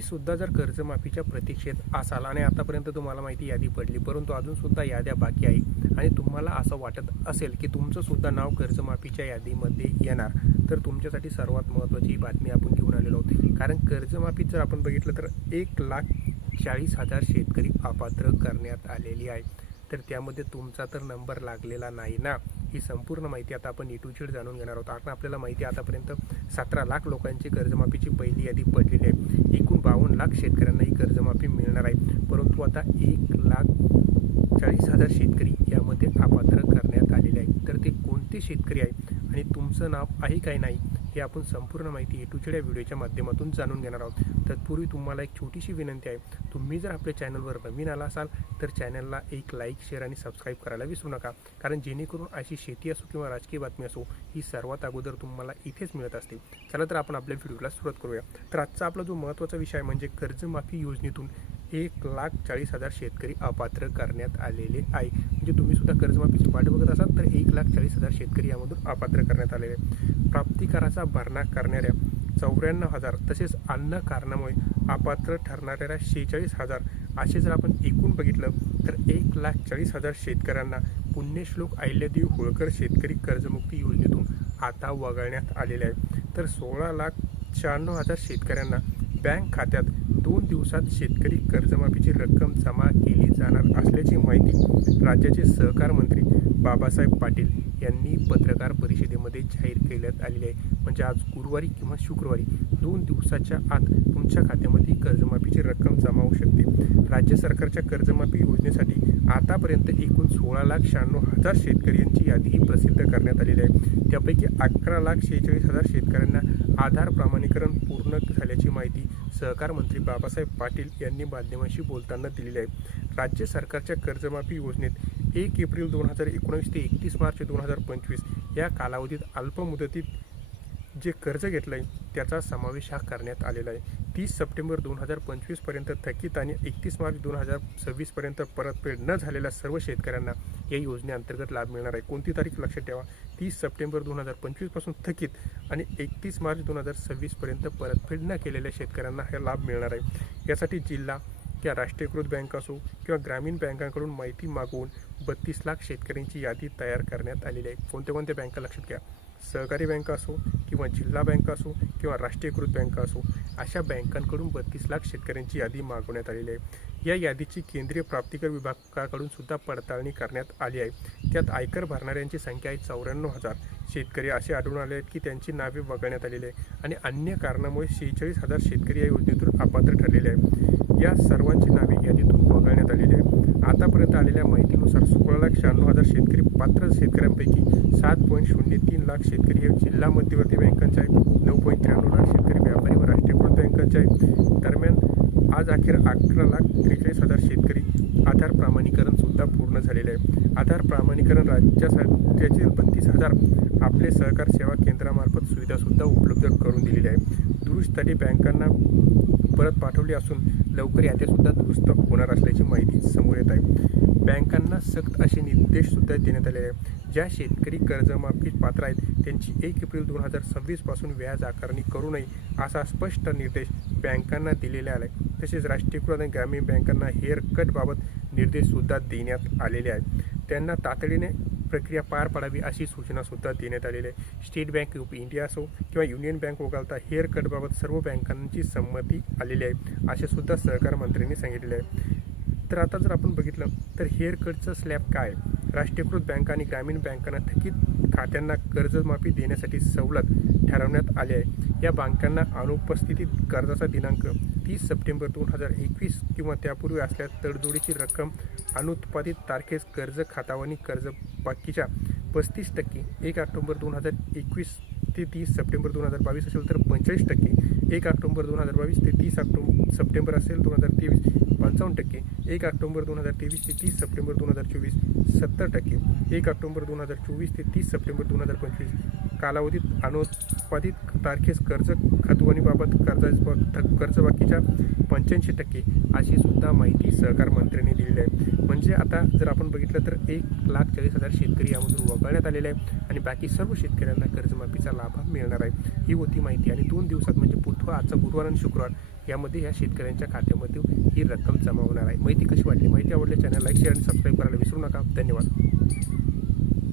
तुम्ही सुद्धा जर कर्जमाफीच्या प्रतीक्षेत असाल आणि आतापर्यंत तुम्हाला माहिती यादी पडली, परंतु अजूनसुद्धा याद्या बाकी आहे आणि तुम्हाला असं वाटत असेल की तुमचं सुद्धा नाव कर्जमाफीच्या यादीमध्ये येणार, तर तुमच्यासाठी सर्वात महत्त्वाची बातमी आपण घेऊन आलेलो आहोत. कारण कर्जमाफीत जर आपण बघितलं तर 1,40,000 शेतकरी अपात्र करण्यात आलेली आहे. तर त्यामध्ये तुमचा तर नंबर लागलेला नाही ना, ही संपूर्ण माहिती आता आपण इटूचिट जाणून घेणार आहोत. कारण आपल्याला माहिती आहे आतापर्यंत 17 लाख लोकांची कर्जमाफीची पहिली यादी पडलेली आहे. एकूण 52 लाख शेतकऱ्यांना ही कर्जमाफी मिळणार आहे, परंतु आता 1,40,000 शेतकरी यामध्ये अपात्र करण्यात आलेले आहेत. तर ते कोणते शेतकरी आहे आणि तुमचं नाव आहे काय नाही हे आपण संपूर्ण माहिती इटूचिट या व्हिडिओच्या माध्यमातून जाणून घेणार आहोत. तत्पूर्वी तुम्हाला एक छोटीशी विनंती आहे, तुम्ही जर आपल्या चॅनलवर नवीन आला असाल तर चॅनलला एक लाईक, शेअर आणि सबस्क्राईब करायला विसरू नका. कारण जेणेकरून अशी शेती असो किंवा राजकीय बातमी असो ही सर्वात अगोदर तुम्हाला इथेच मिळत असते. चला तर आपण आपल्या व्हिडिओला सुरुवात करूया. तर आजचा आपला जो महत्त्वाचा विषय म्हणजे कर्जमाफी योजनेतून 1,40,000 शेतकरी अपात्र करण्यात आलेले आहे. म्हणजे तुम्ही सुद्धा कर्जमाफीची वाट बघत असाल तर 1,40,000 शेतकरी यामधून अपात्र करण्यात आलेले आहे. प्राप्तिकराचा भरणा करणाऱ्या 94,000 तसेच अन्न कारणामुळे अपात्र ठरणाऱ्या 46,000 असे जर आपण एकूण बघितलं तर 1,40,000 शेतकऱ्यांना पुण्यश्लोक अहिल्यादेवी होळकर शेतकरी कर्जमुक्ती योजनेतून आता वगळण्यात आलेले आहे. तर 16,96,000 शेतकऱ्यांना बँक खात्यात 2 दिवसात शेतकरी कर्जमाफीची रक्कम जमा केली जाणार असल्याची माहिती राज्याचे सहकार मंत्री बाबासाहेब पाटील यांनी पत्रकार परिषदेमध्ये जाहीर करण्यात आलेली आहे. म्हणजे आज गुरुवारी किंवा शुक्रवारी 2 दिवसाच्या आत तुमच्या खात्यामध्ये कर्जमाफीची रक्कम जमा होऊ शकते. राज्य सरकारच्या कर्जमाफी योजनेसाठी आतापर्यंत एकूण 16,96,000 शेतकऱ्यांची यादीही प्रसिद्ध करण्यात आलेली आहे. त्यापैकी 11,46,000 शेतकऱ्यांना आधार प्रमाणीकरण पूर्ण झाल्याची माहिती सहकार मंत्री बाबासाहेब पाटील यांनी माध्यमांशी बोलताना दिलेली आहे. राज्य सरकारच्या कर्जमाफी योजनेत 1 एप्रिल 2019 ते 31 मार्च 2025 या कालावधीत अल्पमुदतीत जे कर्ज घेतलं आहे त्याचा समावेश हा करण्यात आलेला आहे. 30 सप्टेंबर 2025 पर्यंत थकीत आणि 31 मार्च 2026 पर्यंत परतफेड न झालेल्या सर्व शेतकऱ्यांना या योजनेअंतर्गत लाभ मिळणार आहे. कोणती तारीख लक्षात ठेवा, 30 सप्टेंबर 2025 पासून थकीत आणि 31 मार्च 2026 पर्यंत परतफेड न केलेल्या शेतकऱ्यांना हा लाभ मिळणार आहे. यासाठी जिल्हा किंवा राष्ट्रीयकृत बँक असो किंवा ग्रामीण बँकांकडून माहिती मागवून 32 लाख शेतकऱ्यांची यादी तयार करण्यात आलेली आहे. कोणत्या कोणत्या बँका लक्षात घ्या, सहकारी बँका असो किंवा जिल्हा बँक असो किंवा राष्ट्रीयकृत बँका असो, अशा बँकांकडून 32 लाख शेतकऱ्यांची यादी मागवण्यात आलेली आहे. या यादीची केंद्रीय प्राप्तिकर विभागाकडून सुद्धा पडताळणी करण्यात आली आहे. त्यात आयकर भरणाऱ्यांची संख्या आहे 94,000 शेतकरी असे आढळून आले आहेत की त्यांची नावे वगळण्यात आलेली आहे आणि अन्य कारणामुळे 46,000 शेतकरी या योजनेतून अपात्र ठरलेले आहेत. या सर्वांची नावे यादीतून वगळण्यात आलेली आहे. आतापर्यंत आलेल्या माहितीनुसार 16,96,000 शेतकरी पात्र शेतकऱ्यांपैकी 7.03 लाख शेतकरी हे जिल्हा मध्यवर्ती बँकांचे आहेत, 9.93 लाख शेतकरी व्यापारी व राष्ट्रीयकृत बँकांचे आहेत. दरम्यान आज अखेर 11,43,000 शेतकरी आधार प्रमाणीकरण सुद्धा पूर्ण झालेले आहे. आधार प्रमाणीकरण राज्यातील 32,000 आपले सहकार सेवा केंद्रामार्फत सुविधासुद्धा उपलब्ध करून दिलेली आहे. दुरुस्ती बँकांना परत पाठवली असून लवकर याद्यासुद्धा दुरुस्त होणार असल्याची माहिती समोर येत आहे. बँकांना सक्त असे निर्देशसुद्धा देण्यात आलेले आहेत. ज्या शेतकरी कर्जमाफी पात्र आहेत त्यांची 1 एप्रिल 2026 पासून व्याज आकारणी करू नये असा स्पष्ट निर्देश बँकांना दिलेले आहे. तसेच राष्ट्रीयकृत आणि ग्रामीण बँकांना हेअर कटबाबत निर्देशसुद्धा देण्यात आलेले आहेत. त्यांना तातडीने प्रक्रिया पार पाडावी अशी सूचनासुद्धा देण्यात आलेली आहे. स्टेट बँक ऑफ इंडिया असो किंवा युनियन बँक वगळता हेअर कटबाबत सर्व बँकांची संमती आलेली आहे असे सुद्धा सहकार मंत्र्यांनी सांगितलेले आहे. तर आता जर आपण बघितलं तर हेअर कटचं स्लॅब काय, राष्ट्रीयकृत बँका आणि ग्रामीण बँकांना थकीत खात्यांना कर्जमाफी देण्यासाठी सवलत ठरवण्यात आली आहे. या बँकांना अनुपस्थितीत कर्जाचा दिनांक 30 सप्टेंबर 2021 किंवा त्यापूर्वी असल्यास तडजोडीची रक्कम अनुत्पादित तारखेस कर्ज खातावणी कर्ज बाकीच्या 35%, 1 ऑक्टोबर 2021 ते 30 सप्टेंबर 2022 असेल तर 45%, 1 ऑक्टोबर 2022 ते 30 सप्टेंबर असेल 2023 55%, 1 ऑक्टोबर 2023 ते 30 सप्टेंबर 2024 70%, 1 ऑक्टोबर 2024 ते 30 सप्टेंबर 2025 कालावधीत अनुत्पादित तारखेस कर्ज खातवणीबाबत कर्जबाकीच्या 85% अशी सुद्धा माहिती सहकार मंत्र्यांनी दिलेली आहे. म्हणजे आता जर आपण बघितलं तर 1,40,000 शेतकरी यामधून वगळण्यात आलेले आहे आणि बाकी सर्व शेतकऱ्यांना कर्जमाफीचा लाभ मिळणार आहे. ही होती माहिती आणि 2 दिवसात म्हणजे आजचा गुरुवार आणि शुक्रवार यामध्ये या शेतकऱ्यांच्या खात्यामध्ये ही रक्कम जमा होणार आहे. माहिती कशी वाटली? माहिती आवडल्यास चॅनल लाईक शेअर आणि सबस्क्राईब करायला विसरू नका. धन्यवाद.